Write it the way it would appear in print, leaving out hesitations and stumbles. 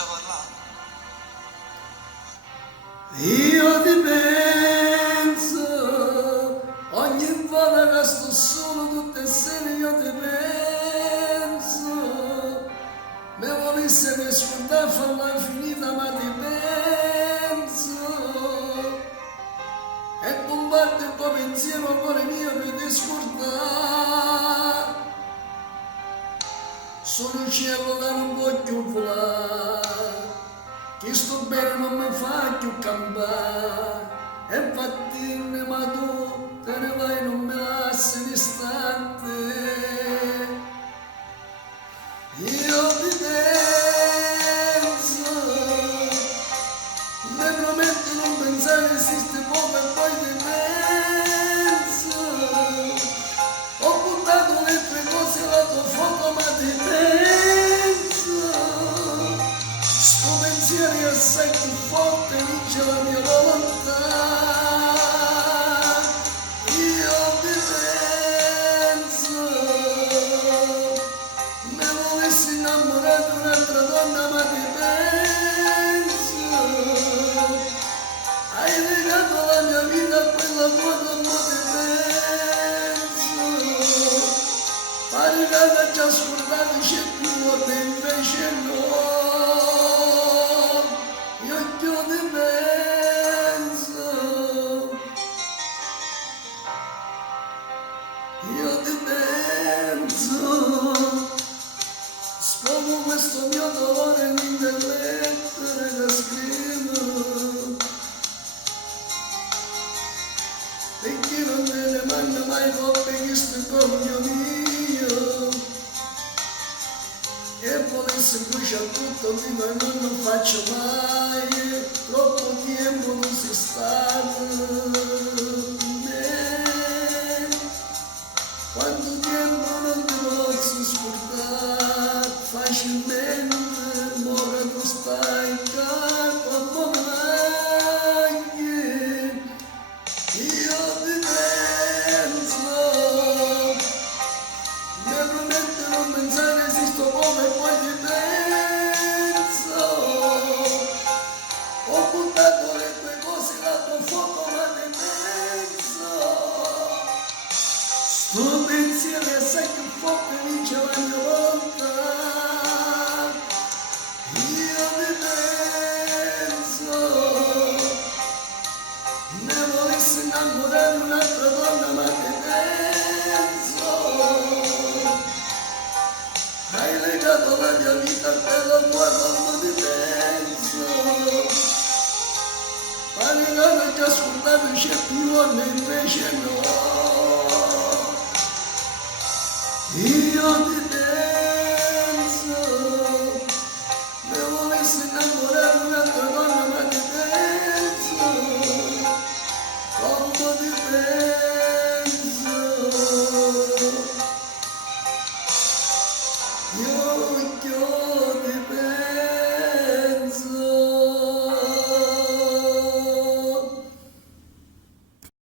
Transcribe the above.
comincia a parlare. Io ti penso, ogni volta che sto solo tutte le sere io ti penso, me volesse che scordare a farla finita ma ti penso, e bombardare il tuo pensiero al cuore mio per ti scordare, sono un cielo che non voglio volare, che sto bene non mi fa più campare, e infatti ma tu te ne vai non me lasci un istante. Io ti penso, mi prometto non pensare esiste poco e poi ti penso, ho buttato le tue cose alla tua foto ma ti penso, sto pensiero è assai più forte, vince la mia volontà. Io ti penso, me volessi innamorare di un'altra donna ma ti penso, hai legato la mia vita a quella tua donna ti penso, pare che già scordato c'è più volte invece no. Io ti penso, io ti penso, sfogo questo mio dolore in mille lettere che scrivo, e chi non me ne manda mai coppe questo cogno mio, e volesse bruciare tutto vivo e non lo faccio mai, troppo tempo non si sta bene, quanto tempo non ti posso scordare facilmente, ora tu stai in capo a monaghi. Io ti penso, mi prometto non pensare esisto come poi ti penso, ho buttato le tue cose la tua foto ma ti penso, sto pensiero è assai più forte vince la mia volontà. Io ti penso, me volessi innamorare di un'altra donna ma ti penso, hai legato la mia vita per la tua donna ti penso, pare che non ti ascoltato c'è più giorni invece no. Io ti